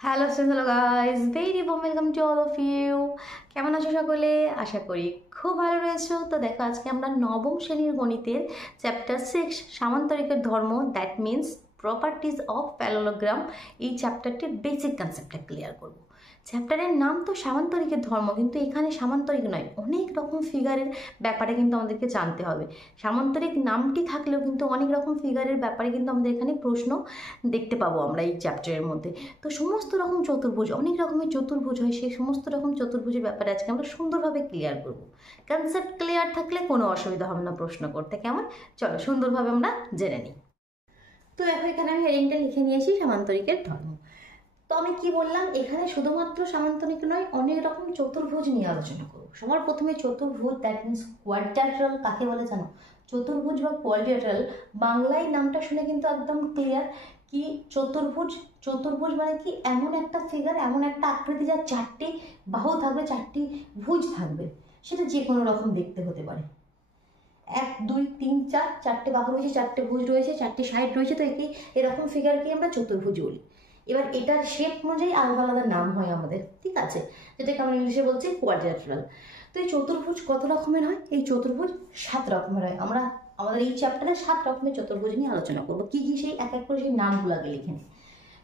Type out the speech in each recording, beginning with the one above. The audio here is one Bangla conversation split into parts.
Hello friends, hello guys, very warm welcome to all of you. কেমন আছো সকলে? আশা করি খুব ভালো রয়েছো। তো দেখো, আজকে আমরা নবম শ্রেণীর গণিতের চ্যাপ্টার 6 সামান্তরিকের ধর্ম, that means properties of parallelogram, এই চ্যাপ্টারটির বেসিক কনসেপ্টটা ক্লিয়ার করবো। চ্যাপ্টারের নাম তো সামান্তরিকের ধর্ম, কিন্তু এখানে সামান্তরিক নয়, অনেক রকম ফিগারের ব্যাপারে কিন্তু আমাদেরকে জানতে হবে। সামান্তরিক নামটি থাকলেও কিন্তু অনেক রকম ফিগারের ব্যাপারে কিন্তু আমাদের এখানে প্রশ্ন দেখতে পাবো আমরা এই চ্যাপ্টারের মধ্যে। তো সমস্ত রকম চতুর্ভুজ, অনেক রকমের চতুর্ভুজ হয়, সেই সমস্ত রকম চতুর্ভুজের ব্যাপারে আজকে আমরা সুন্দরভাবে ক্লিয়ার করব। কনসেপ্ট ক্লিয়ার থাকলে কোনো অসুবিধা হবে না প্রশ্ন করতে। কেমন? চলো সুন্দরভাবে আমরা জেনে নিই। তো দেখো, এখানে আমি হেডিংটা লিখে নিয়েছি সামান্তরিকের ধর্ম। তো আমি কি বললাম, এখানে শুধুমাত্র সামান্তরিক নয়, অনেক রকম চতুর্ভুজ নিয়ে আলোচনা করবো। সবার প্রথমে চতুর্ভুজ, দ্যাট মিনস কোয়াড্রিল্যাটারাল কাকে বলে জানো? চতুর্ভুজ বা কোয়াড্রিল্যাটারাল, বাংলায় নামটা শুনে কিন্তু একদম ক্লিয়ার কি চতুর্ভুজ। চতুর্ভুজ মানে কি? এমন একটা ফিগার, এমন একটা আকৃতি যার চারটি বাহু থাকবে, চারটি ভুজ থাকবে। সেটা যে কোনো রকম দেখতে হতে পারে। 1 2 3 4, চারটে বাহু রয়েছে, চারটে ভুজ রয়েছে, চারটি সাইড রয়েছে, তো একে এরকম ফিগারকে আমরা চতুর্ভুজ বলি। এবার এটার শেপ অনুযায়ী আলাদা আলাদা নাম হয় আমাদের, ঠিক আছে, যেটাকে আমরা ইংলিশে বলছি কোয়াড্রিল্যাটারাল। তো এই চতুর্ভুজ কত রকমের হয়? এই চতুর্ভুজ 7 রকমের হয়। আমরা আমাদের এই চ্যাপ্টারে 7 রকমের চতুর্ভুজ নিয়ে আলোচনা করবো। কি কি সেই এক এক করে সেই নামগুলো আগে লিখে নিই।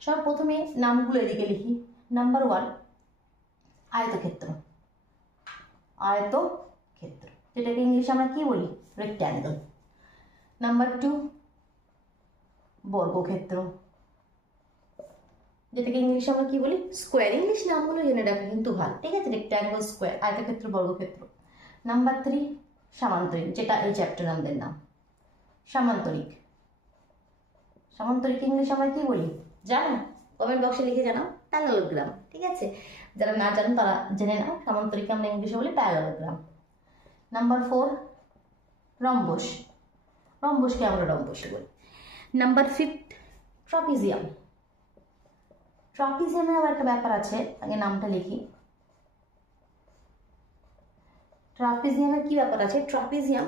সবার প্রথমে নামগুলো এদিকে লিখি। নাম্বার 1 আয়তক্ষেত্র। আয়তক্ষেত্র, যেটাকে ইংলিশে আমরা কি বলি? রেক্ট্যাঙ্গেল। নাম্বার 2 বর্গক্ষেত্র, যেটাকে ইংলিশে আমরা কি বলি? স্কোয়ার। ইংলিশ নামগুলো জেনে রাখা কিন্তু ভালো, ঠিক আছে? রেক্ট্যাঙ্গেল, স্কোয়ার, আয়তক্ষেত্র, বর্গক্ষেত্র। নাম্বার 3 সামান্তরিক, যেটা এই চ্যাপ্টার আমাদের নাম সামান্তরিক। সামান্তরিক ইংলিশ আমরা কি বলি জানো? কমেন্ট বক্সে লিখে জানাও। প্যারালোগ্রাম, ঠিক আছে? যারা না জানেন তারা জেনে নাও, সামান্তরিক আমরা ইংলিশে বলি প্যারালোগ্রাম। Number 4 rhombus. রম্বসকে আমরা রম্বসই বলি। Number 5 trapezium. ট্রাপিজিয়ামের আবার একটা ব্যাপার আছে, আগে নামটা লিখি। ট্রাপিজিয়ামের কি ব্যাপার আছে? ট্রাপিজিয়াম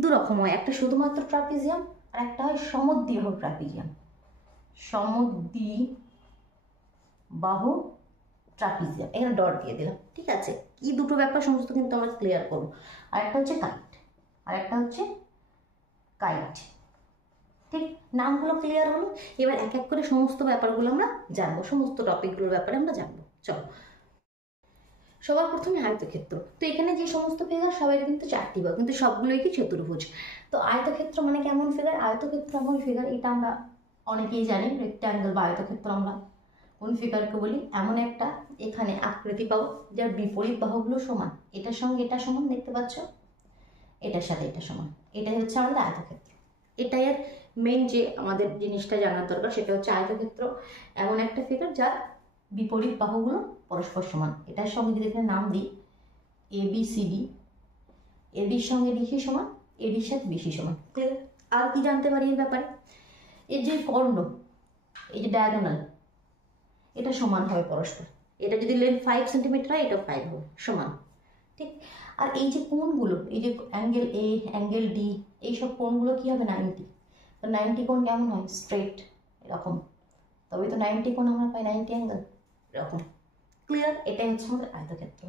দু রকম হয়, একটা শুধুমাত্র ট্রাপিজিয়াম আর একটা হয় সমদ্বিবাহু ট্রাপিজিয়াম। সমদ্বিবাহু ট্রাপিজিয়াম, এখানে ডট দিয়ে দিলাম, ঠিক আছে? এই দুটো ব্যাপার সমস্ত কিন্তু আমরা ক্লিয়ার করবো। আর একটা হচ্ছে কাইট, আর একটা হচ্ছে কাইট, ঠিক? নামগুলো ক্লিয়ার হলো। এবার এক এক করে সমস্ত ব্যাপারগুলো আমরা জানবো, সমস্ত টপিকগুলোর ব্যাপারে আমরা জানবো। চলো, সবার প্রথমে আয়তক্ষেত্র। তো এখানে যে সমস্ত ফিগার সবাই কিন্তু চারটি বাহু, কিন্তু সবগুলোই কি চতুর্ভুজ। তো আয়তক্ষেত্র মানে কেমন ফিগার? আয়তক্ষেত্র এমন ফিগার, এটা আমরা অনেকেই জানি, রেক্ট্যাঙ্গেল বা আয়তক্ষেত্র আমরা কোন ফিগারকে বলি? এমন একটা এখানে আকৃতি পাবো যার বিপরীত বাহুগুলো সমান, এটার সঙ্গে এটা সমান, দেখতে পাচ্ছ? এটার সাথে এটা সমান, এটাই হচ্ছে আমাদের আয়তক্ষেত্র। এটাই এর মেন যে আমাদের জিনিসটা জানার দরকার, সেটা হচ্ছে আয়তক্ষেত্র এমন একটা ফিগার যার বিপরীত বাহুগুলো পরস্পর সমান। এটার সঙ্গে যদি এখানে নাম দিই ABCD, এডির সঙ্গে ডিসি সমান, এডির সাথে বিসি সমান। ক্লিয়ার? আর কি জানতে পারি এর ব্যাপারে? এর যে কর্ণ, এই যে ডায়াগোনাল, এটা সমান হবে পরস্পর। এটা যদি লেন্থ 5 সেন্টিমিটার হয়, এটা 5 হবে, সমান, ঠিক? আর এই যে কোণগুলো, এই যে অ্যাঙ্গেল A, অ্যাঙ্গেল D, এইসব কোণগুলো কি হবে? 90। তো 90 কোণ কেমন হয়? স্ট্রেট, এরকম। তবে তো 90 কোণ আমরা পাই, 90 অ্যাঙ্গেল, এরকম। ক্লিয়ার? এটাই হচ্ছে আমাদের আয়তক্ষেত্র।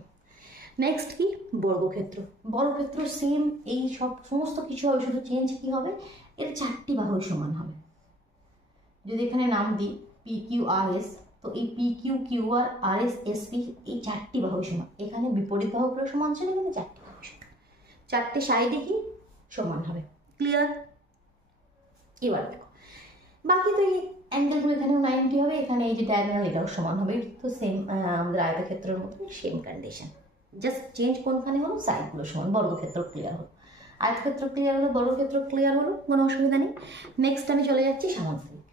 নেক্সট কি? বর্গক্ষেত্র। বর্গক্ষেত্র সেম, এই সব সমস্ত কিছু হবে, শুধু চেঞ্জ কি হবে? এর চারটি বাহু সমান হবে। যদি এখানে নাম দিই PQRS, তো এই PQQR RS SP এই চারটি বাহু সমান। এখানে বিপরীত বাহুগুলো সমান ছিল, কিন্তু চারটি বাহু সমান, চারটে সাইডে কি সমান হবে। ক্লিয়ার? এবার দেখো, বাকি তো এই অ্যাঙ্গেলগুলো এখানেও 90 হবে, এখানে এই যে ডায়াগোনাল এটাও সমান হবে। তো সেম আমাদের আয়তক্ষেত্রের মতো সেম কন্ডিশন, জাস্ট চেঞ্জ কোনখানে হলো? সাইডগুলো সমান। বর্গক্ষেত্র ক্লিয়ার হলো, আয়তক্ষেত্র ক্লিয়ার হলো, বর্গক্ষেত্র ক্লিয়ার হলো, কোনো অসুবিধা নেই। নেক্সট আমি চলে যাচ্ছি সামান্তরিক।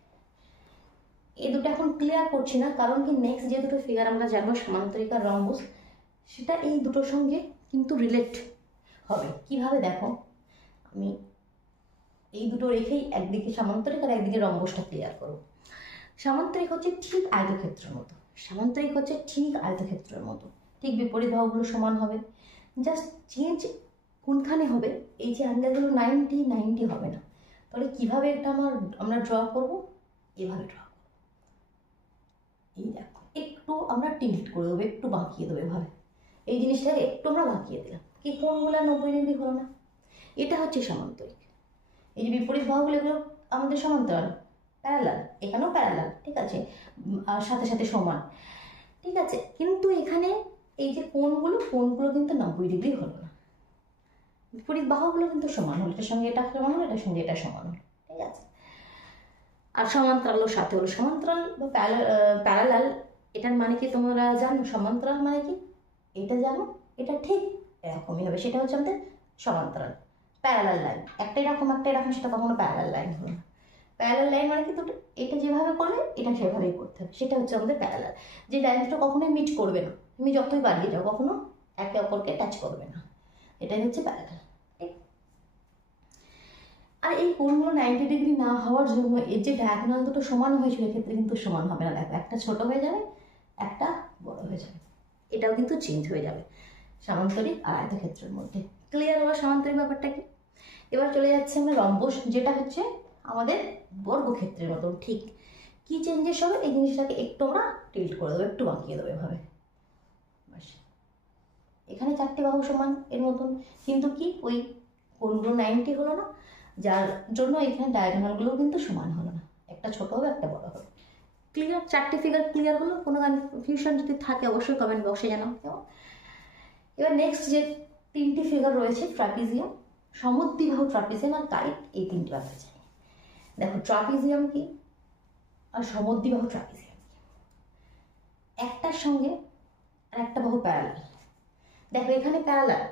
এই দুটো এখন ক্লিয়ার করছি না, কারণ কি নেক্সট যে দুটো ফিগার আমরা জানবো, সামান্তরিক আর রম্বস, সেটা এই দুটোর সঙ্গে কিন্তু রিলেট হবে। কিভাবে? দেখো, আমি এই দুটো রেখেই একদিকে সামান্তরিক আর একদিকে রম্বসটা ক্লিয়ার করব। সামান্তরিক হচ্ছে ঠিক আয়তক্ষেত্রের মতো, সামান্তরিক হচ্ছে ঠিক আয়তক্ষেত্রের মতো, ঠিক বিপরীত বাহুগুলো সমান হবে, জাস্ট চেঞ্জ কোনখানে হবে? এই যে অ্যাঙ্গেলগুলো 90 90 হবে না। তাহলে কিভাবে এটা আমরা ড্র করব? এভাবে ড্র করব। এই দেখো, একটু আমরা টিল্ট করে দেবো, একটু বাঁকিয়ে দেবো এভাবে। এই জিনিসটাকে একটু আমরা বাঁকিয়ে দিলাম, কি কোণগুলো 90 ডিগ্রি হলো না? এটা হচ্ছে সমান্তরিক। এই যে বিপরীত বাহুগুলো এগুলো আমাদের সমান্তরাল, প্যারালাল, এখানেও প্যারালাল, ঠিক আছে, আর সাথে সাথে সমান, ঠিক আছে। কিন্তু এখানে এই যে কোণগুলো কিন্তু 90 ডিগ্রি হলো না। বিপরীত বাহুগুলো কিন্তু সমান হলো, এটার সঙ্গে এটা সমান হলো, এটার সঙ্গে এটা সমান হলো, ঠিক আছে। আর সমান্তরালও সাথে হলো। সমান্তরাল বা প্যারালাল এটার মানে কি তোমরা জানো? সমান্তরাল মানে কি এটা জানো? এটা ঠিক এরকমই হবে, সেটা হচ্ছে আমাদের সমান্তরাল। প্যারালাল লাইন একটা এরকম একটা এরকম, সেটা কখনো প্যারালাল লাইন হলো না। প্যারালাল লাইন মানে কি দুটো এটা যেভাবে করলে এটা সেভাবেই করতে হবে, সেটা হচ্ছে আমাদের প্যারালাল। যে লাইন দুটো কখনোই মিট করবে না, তুমি যতই বাড়িয়ে যাও কখনো একে অপরকে টাচ করবে না, এটাই হচ্ছে প্যারালাল। আর এই কোণগুলো 90 ডিগ্রি না হওয়ার জন্য এর যে ডায়াগোনাল দুটো সমান হয়েছিল এক্ষেত্রে কিন্তু সমান হবে না। দেখো, একটা ছোট হয়ে যাবে, একটা বড় হয়ে যাবে, এটাও কিন্তু চেঞ্জ হয়ে যাবে সামান্তরিক আর আয়তক্ষেত্রের মধ্যে। ক্লিয়ার হলো সামান্তরিক ব্যাপারটা কি? এবার চলে যাচ্ছে আমরা রম্বস, যেটা হচ্ছে আমাদের বর্গক্ষেত্রের মতন। ঠিক কি চেঞ্জেস হবে? এই জিনিসটাকে একটু আমরা টিল্ট করে দেবো, একটু বাঁকিয়ে দেবো এভাবে। এখানে 4টে বাহু সমান এর মতন, কিন্তু কি ওই কোণগুলো 90 হলো না, যার জন্য এখানে ডায়াগোনালগুলো কিন্তু সমান হলো না, একটা ছোট হবে একটা বড় হবে। ক্লিয়ার? 4টে ফিগার ক্লিয়ার হলো? কোনো কনফিউশন যদি থাকে অবশ্যই কমেন্ট বক্সে জানাও। এবার নেক্সট যে 3টি ফিগার রয়েছে, ট্রাপিজিয়াম, সমদ্বিবাহু ট্রাপিজিয়াম আর কাইট, এই 3টি ব্যাপারে জানি। দেখো, ট্রাপিজিয়াম কি আর সমদ্বিবাহু ট্রাপিজিয়াম কি? একটার সঙ্গে আর একটা বাহু প্যারালাল। দেখো, এখানে প্যারালাল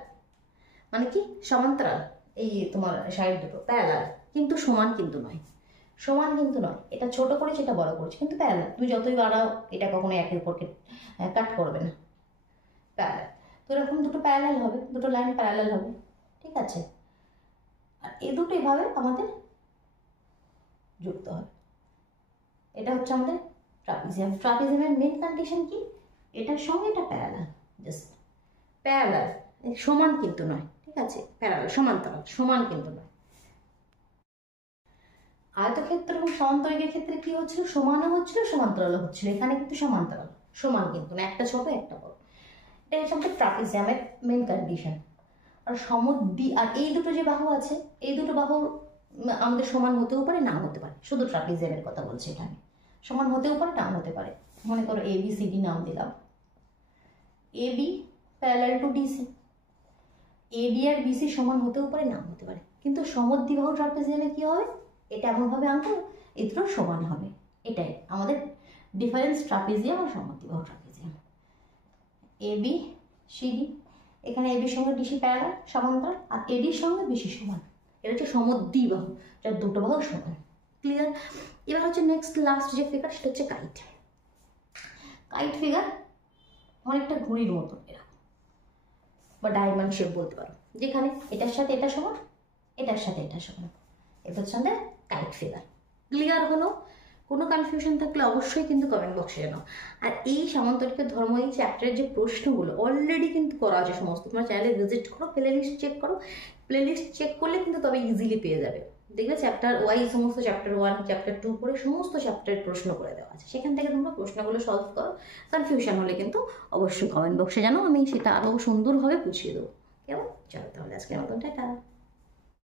মানে কি সমান্তরাল, এই তোমার সাইড দুটো প্যারালাল, কিন্তু সমান কিন্তু নয়, সমান কিন্তু নয়। এটা ছোট করেছে, এটা বড় করেছে, কিন্তু প্যারালাল। তুমি যতই বাড়াও এটা কখনো একের উপরকে কাট করবে না, প্যারালাল। তো এরকম দুটো প্যারালাল হবে, দুটো লাইন প্যারালাল হবে, ঠিক আছে। আর এই দুটো এভাবে আমাদের যুক্ত হবে। এটা হচ্ছে আমাদের ট্রাপিজিয়াম। ট্রাপিজিয়ামের মেন কন্ডিশন কি? এটার সঙ্গে এটা প্যারালাল, জাস্ট প্যারালাল, সমান কিন্তু নয়, ঠিক আছে। প্যারালাল, সমান্তরাল, সমান কিন্তু নয়। আয়তক্ষেত্র এবং সমান্তরিকের ক্ষেত্রে কি হচ্ছিল? সমানও হচ্ছিল, সমান্তরালও হচ্ছিল। এখানে কিন্তু সমান্তরাল, সমান কিন্তু না, একটা ছোট একটা বড়। এটা হচ্ছে আমাদের ট্রাপিজিয়ামের মেন কন্ডিশন। আর আর এই দুটো যে বাহু আছে, এই দুটো বাহু আমাদের সমান হতেও পারে, নাও হতে পারে। শুধু ট্রাপিজিয়ামের কথা বলছি এখানে, সমান হতেও পারে, নাও হতে পারে। মনে করো ABCD নাম দিলাম, AB parallel to DC, AB আর BC সমান হতেও পারে, নাও হতে পারে। কিন্তু সমদ্বিবাহু ট্রাপিজিয়ামে কি হবে? এটা এমনভাবে আঁকো এই দুটো সমান হবে, এটাই আমাদের ডিফারেন্স ট্রাপিজিয়াম আর সমদ্বিবাহু ট্রাপিজিয়াম। ABCD, এখানে AB এর সঙ্গে DC প্যারালাল সমান্তরাল, আর AD এর সঙ্গে BC সমান। এটা হচ্ছে সমদ্বিবাহু, যার দুটো বাহু সমান। ক্লিয়ার? এবার হচ্ছে নেক্সট লাস্ট যে ফিগার, সেটা হচ্ছে কাইট। কাইট ফিগার অনেকটা ঘুড়ির মতো এরকম, বা ডায়মন্ড শেপ বলতে পারো, যেখানে এটার সাথে এটা সমান, এটার সাথে এটা সমান। এটা হচ্ছে আমাদের কাইট ফিগার। ক্লিয়ার হলো? কোনো কনফিউশন থাকলে অবশ্যই কিন্তু কমেন্ট বক্সে জানাও। আর এই সামান্তরিকের ধর্ম এই চ্যাপ্টারের যে প্রশ্নগুলো অলরেডি কিন্তু করা আছে সমস্ত, তোমার চ্যানেলে ভিজিট করো, প্লেলিস্ট চেক করো। প্লেলিস্ট চেক করলে কিন্তু তবে ইজিলি পেয়ে যাবে। দেখবে চ্যাপ্টার ওয়াইজ সমস্ত চ্যাপ্টার 1 চ্যাপ্টার 2 করে সমস্ত চ্যাপ্টারের প্রশ্ন করে দেওয়া আছে, সেখান থেকে তোমরা প্রশ্নগুলো সলভ করো। কনফিউশন হলে কিন্তু অবশ্যই কমেন্ট বক্সে জানাও, আমি সেটা আরও সুন্দরভাবে বুঝিয়ে দেবো। কেমন? চলো তাহলে আজকের মতন টাটা।